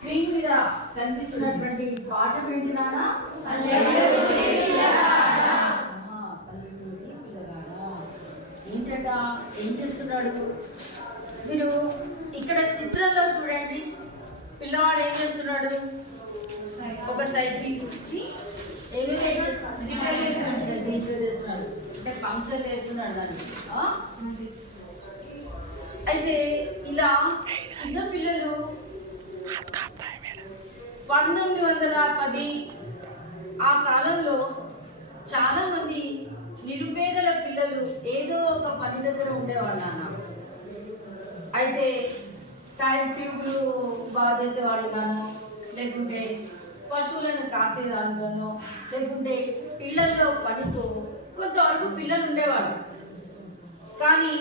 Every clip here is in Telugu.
స్క్రీన్ మీద కనిపిస్తున్నటువంటి పాఠం ఏంటి నాన్న ఏంటట? ఏం చేస్తున్నాడు? మీరు ఇక్కడ చిత్రంలో చూడండి. పిల్లవాడు ఏం చేస్తున్నాడు? ఒక సైకిల్కి రిపేర్ చేస్తున్నాడు? అంటే పంక్చర్ చేస్తున్నాడు దాన్ని. అయితే ఇలా చిన్న పిల్లలు పంతొమ్మిది వందల పది ఆ కాలంలో చాలా మంది నిరుపేదల పిల్లలు ఏదో ఒక పని దగ్గర ఉండేవాళ్ళు నాన్న. అయితే టైం ట్యూబ్లు బాగా చేసేవాళ్ళు గాను లేకుంటే పశువులను కాసేదానిగాను లేకుంటే ఇళ్ళలో పనితో కొంతవరకు పిల్లలు ఉండేవాళ్ళు. కానీ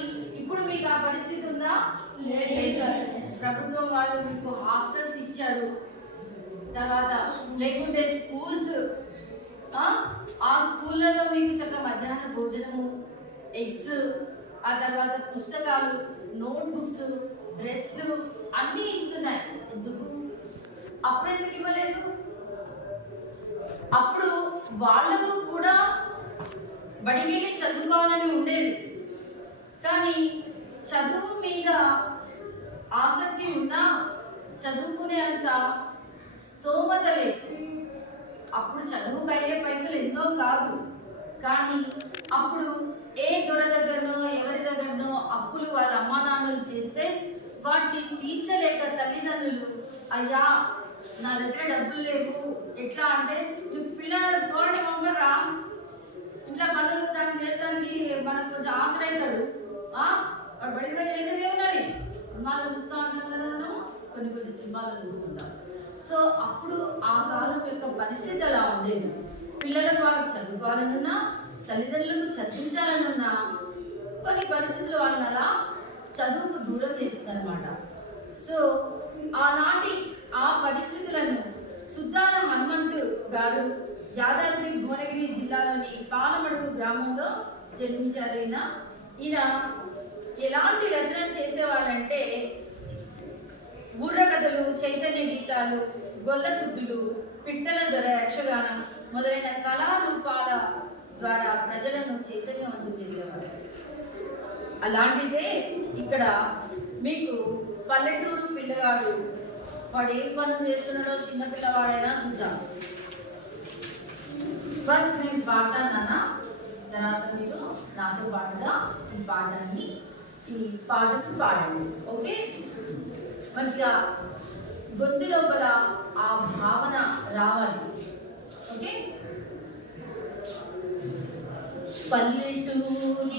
ఇప్పుడు మీకు ఆ పరిస్థితి ఉందా? లేదు. ప్రభుత్వం వాళ్ళు మీకు హాస్టల్స్ ఇచ్చారు. తర్వాత లేకుంటే స్కూల్స్ ఆ? స్కూళ్ళలో మీకు చక్కగా మధ్యాహ్న భోజనము ఎగ్స్ ఆ తర్వాత పుస్తకాలు నోట్బుక్స్ డ్రెస్లు అన్నీ ఇస్తున్నాయి. ఎందుకు? అప్పుడు ఎందుకు ఇవ్వలేదు? అప్పుడు వాళ్ళకు కూడా బడికెళ్ళి చదువుకోవాలని ఉండేది. కానీ చదువు మీద ఆసక్తి ఉన్నా చదువుకునే అంత స్తోమత లేదు అప్పుడు చదువుకు అయ్యే పైసలు ఎన్నో కాదు. కానీ అప్పుడు ఏ దొర దగ్గరనో ఎవరి దగ్గరనో అప్పులు వాళ్ళ అమ్మా నాన్నలు చేస్తే వాటిని తీర్చలేక తల్లిదండ్రులు అయ్యా నా దగ్గర డబ్బులు లేవు. ఎట్లా అంటే "నువ్వు పిల్లలు పంపరా ఇంట్లో పనులు దాన్ని చేసడానికి మనకు కొంచెం ఆశ్రయితాడు వాడు బడి కూడా చేసేది ఉన్నది సినిమాలు చూస్తూ ఉంటాం కదా మనం? కొన్ని కొన్ని సినిమాలు చూస్తుంటాం. సో అప్పుడు ఆ కాలం యొక్క పరిస్థితి అలా ఉండేది. పిల్లలకు వాళ్ళకి చదువుకోవాలనున్నా తల్లిదండ్రులకు చదివించాలనున్నా కొన్ని పరిస్థితులు వాళ్ళని అలా చదువుకు దూరం చేస్తుందన్నమాట సో ఆనాటి ఆ పరిస్థితులను సుద్దాన హనుమంతు గారు యాదాద్రి భువనగిరి జిల్లాలోని పాలమడుగు గ్రామంలో జన్మించారు ఈయన. ఈయన ఎలాంటి రచన చేసేవాడంటే బుర్రకథలు చైతన్య గీతాలు గొల్ల సుద్దులు పిట్టల దొర యక్షగానం మొదలైన కళారూపాల ద్వారా ప్రజలను చైతన్యవంతం చేసేవాడు అలాంటిదే ఇక్కడ మీకు పల్లెటూరు పిల్లగాడు వాడు ఏం పనులు చేస్తున్నాడో చిన్న పిల్లవాడైనా చూద్దాం. ఫస్ట్ నేను పాడతానా తర్వాత మీరు నాతో పాటుగా ఈ పాఠాన్ని ఈ పాటకు పాడండి. ఓకే మంచిగా గొంతు లోపల ఆ భావన రావాలి. ఓకే? పల్లెటూరి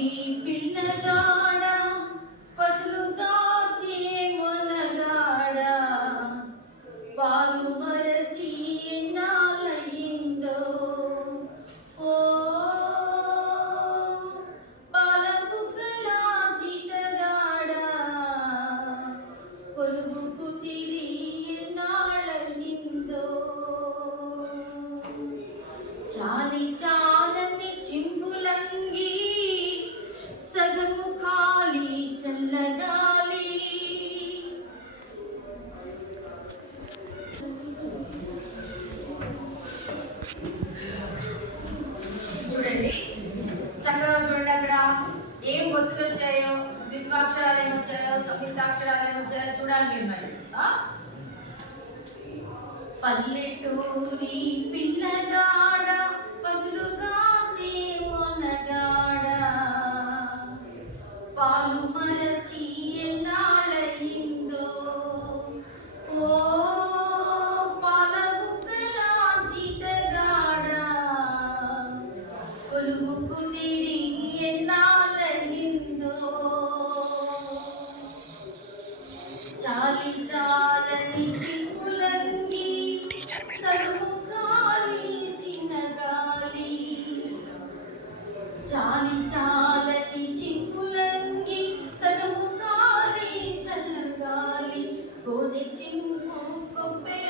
你亲我，我宝。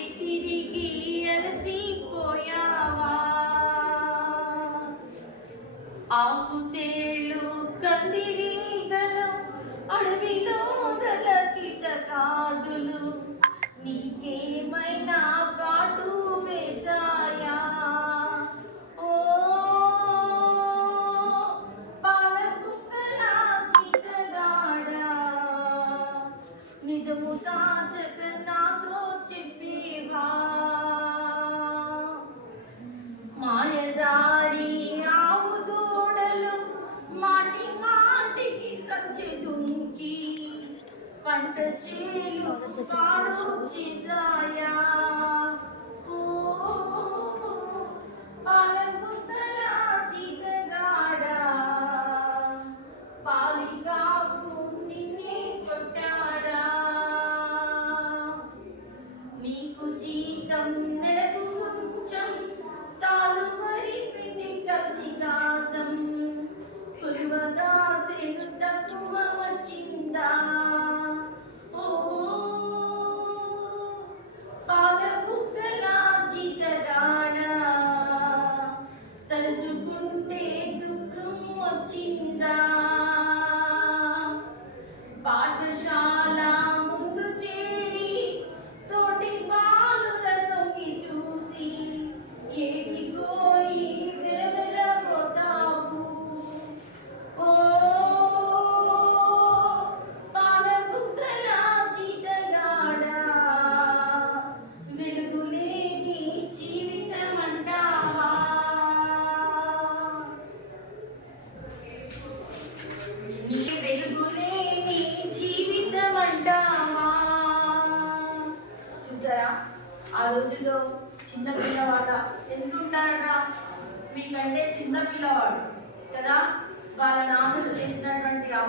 తప్పి తిరిగి అలసిపోయావా? ఆకుతేళ్ళు కందిరీగలు అడవిలో గల కిటకాదులు నీకేమైనా Chị.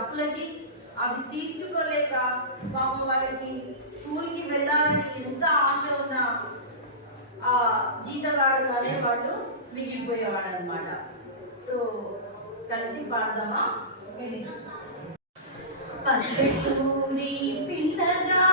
అప్పులకి అవి తీర్చుకోలేక పాపం వాళ్ళకి స్కూల్కి వెళ్ళాలని ఎంత ఆశ ఉన్న ఆ జీతగాడుగానే వాళ్ళు మిగిలిపోయేవాడు అనమాట సో కలిసి పాడదామా? పిల్లగా